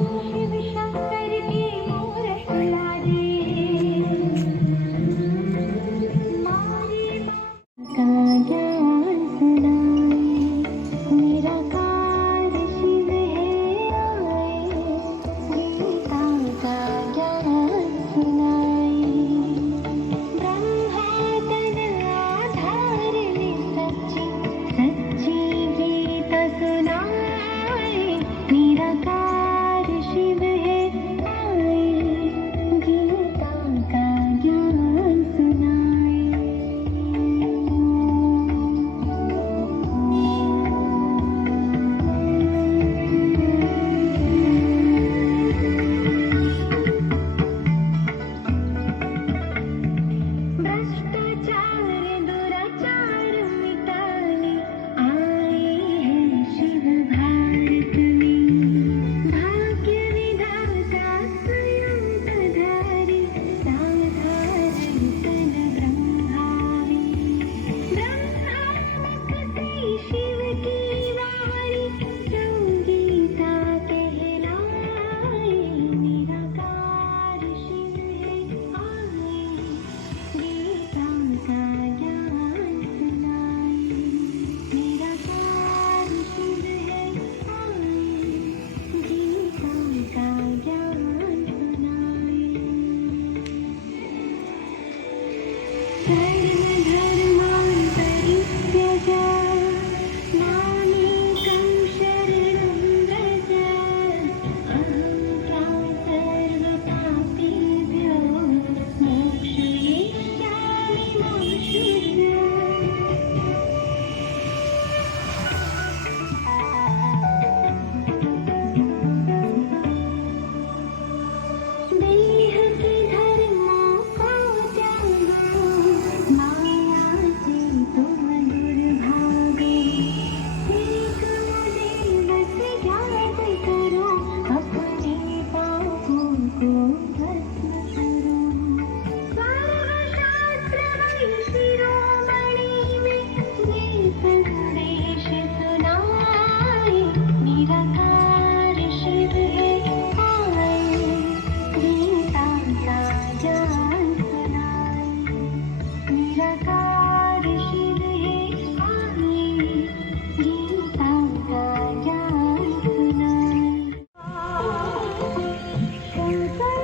शिव शंकर की मूरत लागे मारी का ज्ञान सुनाए निराकार शिव है आए गीता का ज्ञान सुनाए ब्रह्मादन आधार ने सच्ची सच्ची गीत सुनाए निराकार शिव है आए गीता का ज्ञान सुनाए भ्रष्टाचार दुराचार मिटाने आए हैं शिव भारत में भाग्य विधाता स्वयं पधारे साधारण तन ब्रह्मावे ब्रह्मांड से शिव की वाणी संगीता कहलाए निराकार शिव है आए गीता का ज्ञान सुनाए निराकार शिव है आए गीता का ज्ञान सुनाए सर्वधर्मान् परित्यज मामेकं शरणं व्रज अहं सर्वपापेभ्यो मोक्षयिष्यामि मा देह के धर्मों को त्यागो माया से तुम दूर भागो एक मुझे बस याद करो अपने पापों को भस्म करो सर्वशास्त्र शिरोमणि में ये संदेश सुनाए निराकार शिव है आए गीता का ज्ञान सुनाए निराकार शिव है आए गीता का ज्ञान सुनाए शंकर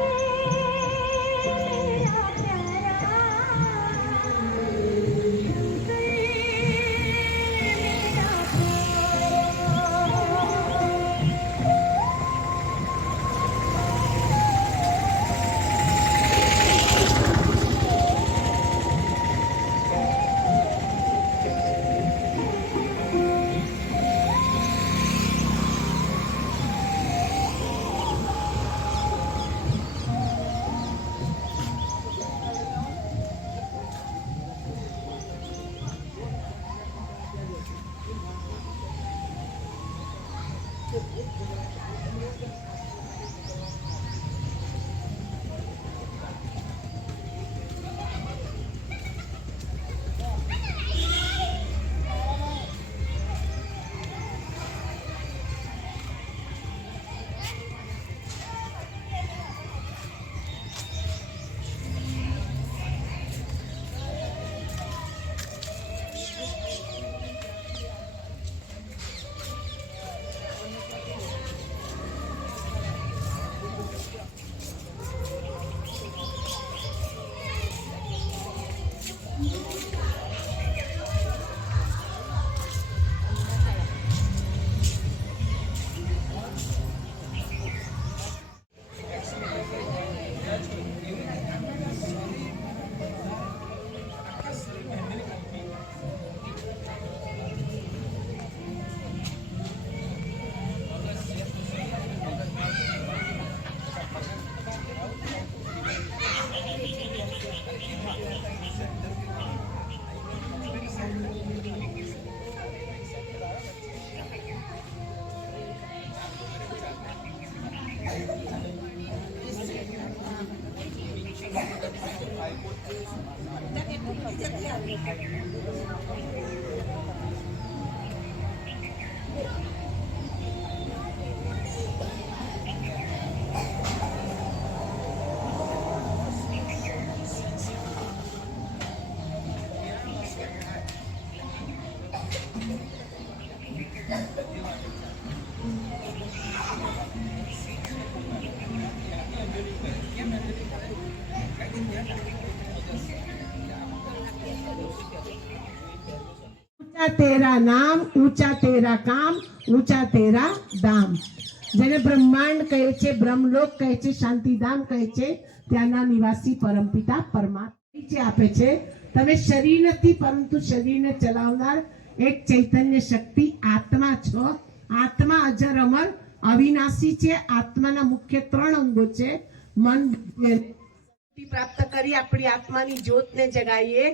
मेरा प्यारा शंकर मेरा प्यारा ઊંચા તેરા નામ, ઊંચા તેરા કામ, ઊંચા તેરા ધામ. જેને બ્રહ્માંડ કહે છે, બ્રહ્મલોક કહે છે, શાંતિધામ કહે છે, ત્યાંના નિવાસી પરમપિતા પરમાત્મા આપે છે. તમે શરીર નથી, પરંતુ શરીરને ચલાવનાર એક ચૈતન્ય શક્તિ આત્મા છો. આત્મા અજર અમર અવિનાશી છે. આત્માના મુખ્ય 3 અંગો છે: મન, બુદ્ધિ. પ્રાપ્ત કરી આપણી આત્માની જ્યોતને જગાવીએ.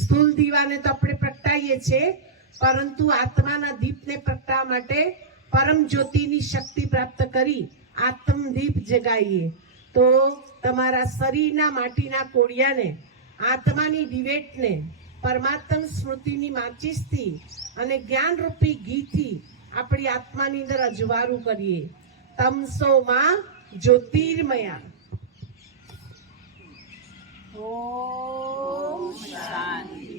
સ્થૂળ દીવાને તો આપણે પ્રગટાવીએ છીએ, પરંતુ આત્માના દીપને પ્રગટાવવા માટે પરમ જ્યોતિની શક્તિ પ્રાપ્ત કરી આત્મદીપ જગાવીએ. તો તમારા શરીરના માટીના કોડિયાને, આત્માની દિવેટને પરમાત્મ સ્મૃતિની માચીસથી અને જ્ઞાનરૂપી ઘીથી આપણી આત્માની અંદર અજવાળું કરીએ. તમસોમાં જ્યોતિર્મયા. ओम शांति।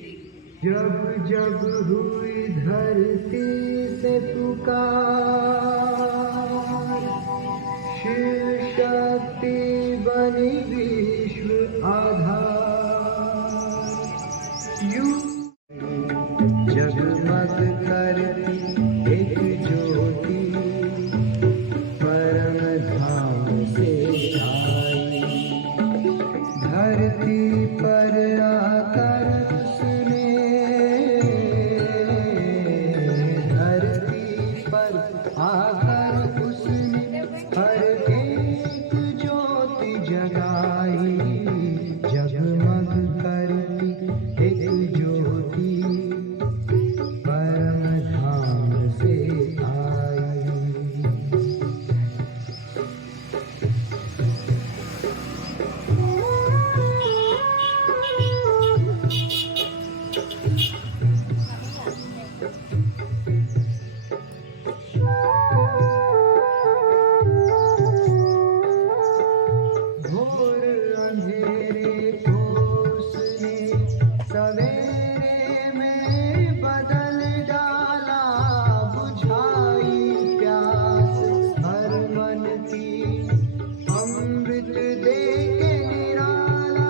जब जब हुई धरती से पुकार, शिव शक्ति बनी विश्व आधार। यूं जगमग करती एक ज्योति परम धाम से आई। धरती पर आकर उसने, धरती पर आकर उसने हर एक ज्योति जगाई। जगमग करती एक ज्योति परम धाम से आई। घोर अंधेरे को उसने सवेरे में बदल डाला। बुझाई प्यास हर मन की, अमृत दे के निराला।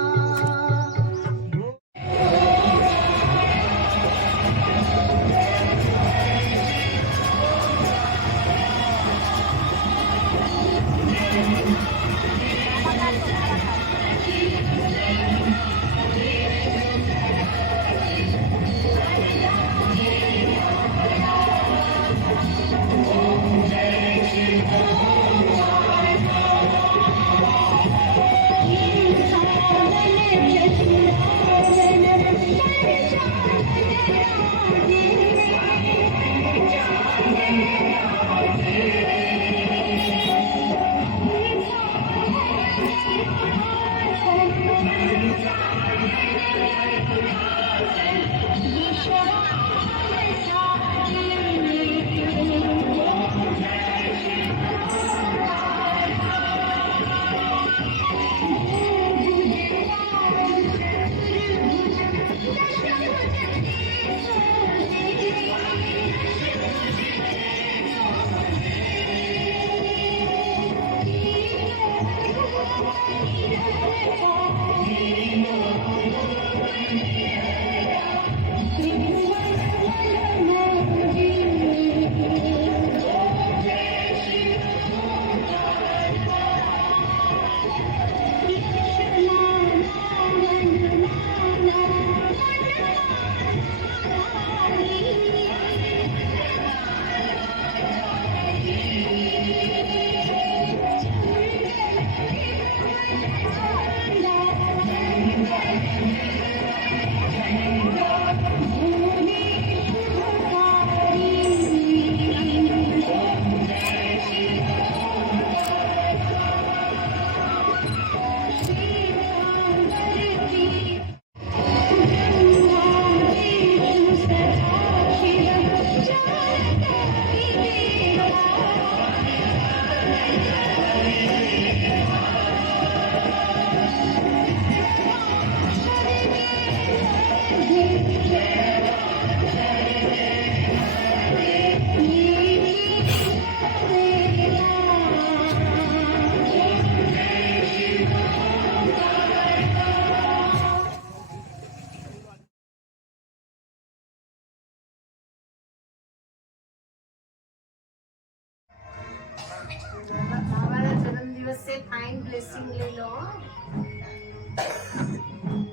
ऐसे फाइन ब्लेसिंग ले लो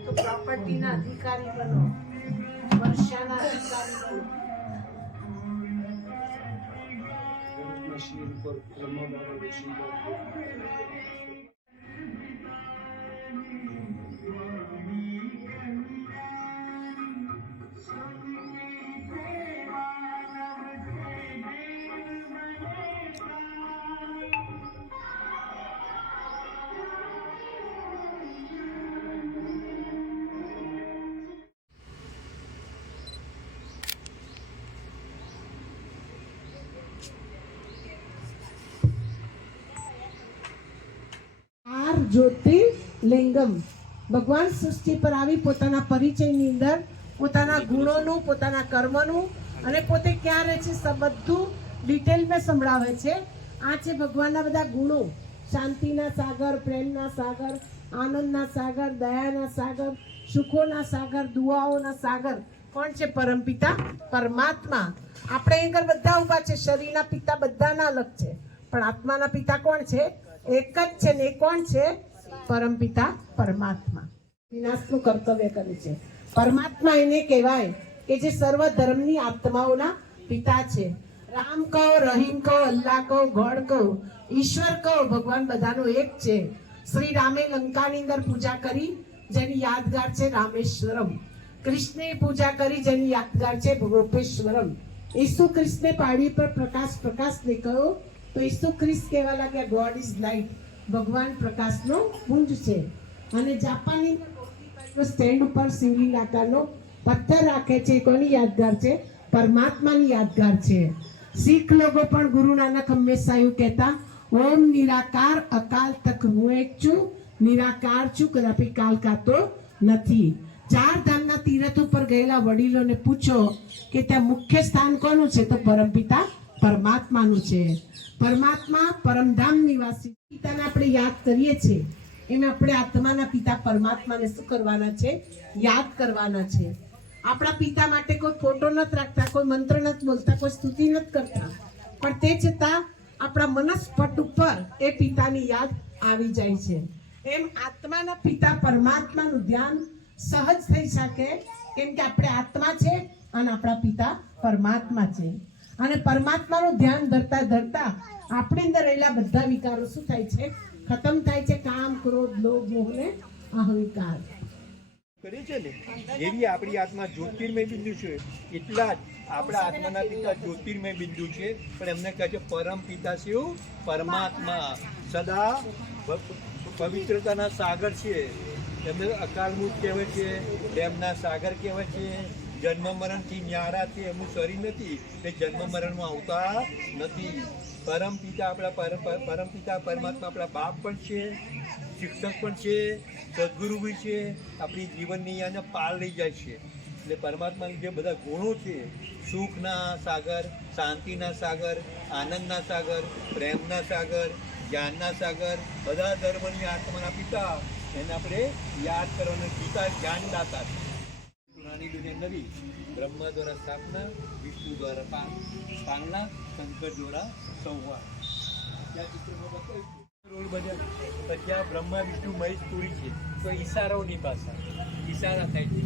तो प्रॉपर्टी ना अधिकारी बनो, वर्षा ना अधिकारी बनो। मशीन पर ब्रह्मा बाबा ऋषि જ્યોતિર્લિંગમ ભગવાન સૃષ્ટિ પર આવી પોતાના પરિચયની અંદર પોતાના ગુણોનું, પોતાના કર્મનું અને પોતે ક્યાં રહે છે બધું ડિટેલમાં સંભળાવે છે. આ છે ભગવાનના બધા ગુણો: શાંતિના સાગર, પ્રેમના સાગર, આનંદના સાગર, દયાના સાગર, સુખોના સાગર, દુઆઓના સાગર. કોણ છે? પરમપિતા પરમાત્મા. આપણે અહીં આગળ બધા ઉભા છે, શરીરના પિતા બધાના અલગ છે, પણ આત્માના પિતા કોણ છે? એક જ છે ને. એ કોણ છે? પરમપિતા પરમાત્મા. વિનાશનું કર્તવ્ય કરે છે. પરમાત્મા એને કહેવાય કે જે સર્વ ધર્મની આત્માઓના પિતા છે. રામ કહો, રહીમ કહો, અલ્લાહ કહો, ગોડ કહો, ઈશ્વર કહો, ભગવાન બધાનો એક છે. શ્રી રામે લંકાની અંદર પૂજા કરી જેની યાદગાર છે રામેશ્વરમ. કૃષ્ણે પૂજા કરી જેની યાદગાર છે ગોપેશ્વરમ. ઈસુ ખ્રિસ્તને પાડી પર પ્રકાશ ને કહ્યો તો ઈસુ ખ્રિસ્ત કહેવા લાગ્યા ગોડ ઇઝ લાઇટ. ભગવાન પ્રકાશનો પુંજ છે. અને જાપાનની સ્ટેન્ડ ઉપર શિવલિંગ આકારનો પથ્થર રાખે છે. કોની યાદગાર છે? પરમાત્માની યાદગાર છે. શીખ લોકો પણ ગુરુ નાનક હંમેશા એવું કહેતા, ઓમ નિરાકાર અકાલ તક હું એક છું, નિરાકાર છું, કદાપી કાલ કાતો નથી. ચાર ધામના તીરથ ઉપર ગયેલા વડીલોને પૂછો કે ત્યાં મુખ્ય સ્થાન કોનું છે? તો પરમપિતા પરમાત્માનું છે. પરમાત્મા પરમધામ નિવાસી. પિતાને આપણે યાદ કરીએ છીએ એમ આપણે આત્માના પિતા પરમાત્માને શું કરવાના છે? યાદ કરવાના છે. આપણા પિતા માટે કોઈ ફોટો નથી રાખતા, કોઈ મંત્ર નથી બોલતા, કોઈ સ્તુતિ નથી કરતા, પણ તે છતાં આપણા મનસ્પટ ઉપર એ પિતાની યાદ આવી જાય છે. એમ આત્માના પિતા પરમાત્માનું ધ્યાન સહજ થઈ શકે, કેમ કે આપણે આત્મા છે અને આપણા પિતા પરમાત્મા છે. અને પરમાત્માનું ધ્યાન ધરતા ધરતા આપણી અંદર રહેલા બધા વિકારો શું થાય છે? ખતમ થાય છે. કામ, ક્રોધ, લોભ, મોહ ને અહંકાર કરે છે ને એવી આપણી આત્મા જ્યોતિર્મય બિંદુ છે. એટલા જ આપણા આત્માના પિતા જ્યોતિર્મય બિંદુ છે, પણ એમને કહે છે પરમ પિતા શિવ પરમાત્મા. સદા પવિત્રતાના સાગર છે. એમને અકાળમૂર્ત કહેવાય છે, ડેમના સાગર કહેવાય છે. જન્મ મરણથી ન્યારા છે. એમનું શરીર નથી એ જન્મ મરણમાં આવતા નથી. પરમ પિતા આપણા પરમ પિતા પરમાત્મા આપણા બાપ પણ છે, શિક્ષક પણ છે, સદગુરુ બી છે. આપણી જીવનની આને પાર લઈ જાય છે. એટલે પરમાત્માના જે બધા ગુણો છે, સુખના સાગર, શાંતિના સાગર, આનંદના સાગર, પ્રેમના સાગર, જ્ઞાનના સાગર, બધા ધર્મની આત્માના પિતા એને આપણે યાદ કરવાના. પિતા જ્ઞાનદાતા છે. પુરાણી દુનિયા નવી, બ્રહ્મા દ્વારા સ્થાપના, વિષ્ણુ દ્વારા પાલના, શંકર દ્વારા સંવાદ. ત્યાં ચિત્રમાં બતાવ્યું રોલ બન્યા. પછી આ બ્રહ્મા વિષ્ણુ મહેશ પૂરી છે તો ઈશારાઓની ભાષા, ઈશારા થાય છે.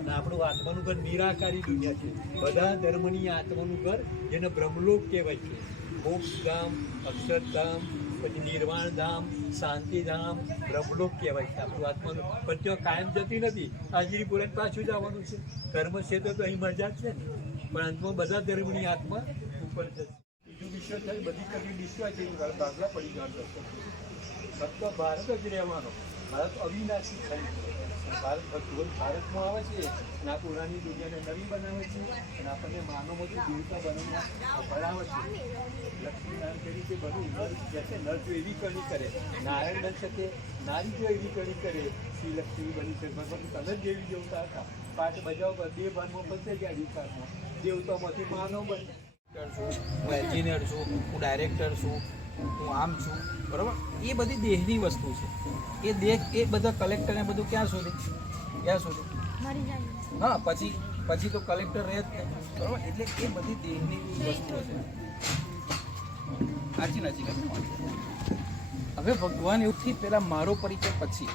અને આપણું આત્માનું ઘર નિરાકારી દુનિયા છે. બધા ધર્મની આત્માનું ઘર જેને બ્રહ્મલોક કહેવાય છે. મોક્ષધામ, અક્ષરધામ, પછી નિર્વાણધામ, શાંતિધામ, બ્રહ્મલોક કહેવાય છે આપણું આત્માનું. પણ ત્યાં કાયમ જતી નથી. હાજરી પૂરત પાછું જવાનું છે. કર્મ છે તો અહીં મજા જ છે ને, પણ અંતમાં બધા ધર્મની આત્મા ઉપર જશે. બીજું વિશ્વ થાય બધી કરવી ડિસ્ટ્રોય થઈ ગયું, ભાગલા પડી જવાનું. ફક્ત ભારત જ રહેવાનો. ભારત અવિનાશી થાય છે. ભારત ભારતમાં આવે છે અને આ પુરાની દુનિયાને નવી બનાવે છે અને આપણને માનવમાંથી દેવતા બનવામાં ભણાવે છે. લક્ષ્મીનારાયણ તરીકે બધું નર જે છે, નર જો એવી કરણી કરે, નારાયણ બની શકે, નારી જો એવી કરણી કરે, શ્રી લક્ષ્મી બની શકે. ભગવાન તમે જ દેવી દેવતા હતા. પાઠ બજાવ બે ભાનમાં ફસે ગયા વિકાસમાં. દેવતામાંથી માનવ બને. હું એન્જિનિયર છું, હું ડાયરેક્ટર છું, હું આમ છું, બરાબર. એ બધી દેહની વસ્તુ છે. એ દેહ એ બધા કલેક્ટરને બધું ક્યાં સુધી હા, પછી તો કલેક્ટર રહે જ નહીં, બરાબર. એટલે એ બધી દેહની વસ્તુઓ છે. સાચી નથી હવે ભગવાન એવુંથી પહેલા મારો પરિચય પછી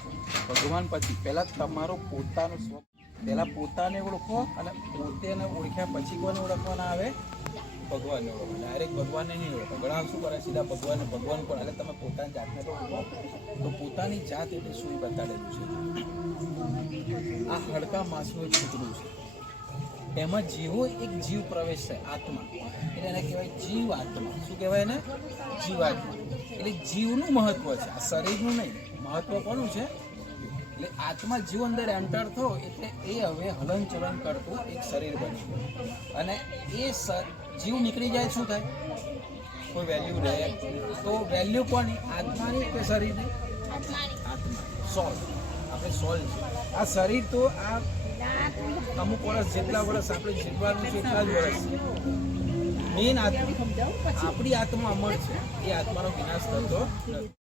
ભગવાન પછી પહેલા તમારો પોતાનો સ્વ પહેલા પોતાને ઓળખો અને પોતેને ઓળખ્યા પછી કોને ઓળખવાના આવે ભગવાનને ઓળખો ડાયરેક્ટ ભગવાનને નહીં ઓળખો ઘણા શું કરે સીધા ભગવાન કોણ એટલે તમે પોતાની જાતને તો ઓળખો તો પોતાની જાત એટલે શું બતાડેલું છે આ હડકા માંસનું એક ટુકડું છે એમાં જેવો એક જીવ પ્રવેશ થાય આત્મા એટલે એને કહેવાય જીવ આત્મા શું કહેવાય ને જીવાત્મા એટલે જીવનું મહત્વ છે આ શરીરનું નહીં મહત્વ કોનું છે એટલે આત્મા જીવ અંદર એન્ટર થયો એટલે એ હવે હલનચલન કરતું એક શરીર બની ગયું અને એ જીવ નીકળી જાય શું થાય કોઈ વેલ્યુ રહે તો વેલ્યુ કોની આત્માની કે શરીરની આત્મા સોલ આપણે સોલ છે આ શરીર તો આ અમુક વર્ષ જેટલા વર્ષ આપણે જીવવાનું છે એટલા જ વર્ષ મેઇન આત્મા આપણી આત્મા અમર છે એ આત્માનો વિનાશ થતો નથી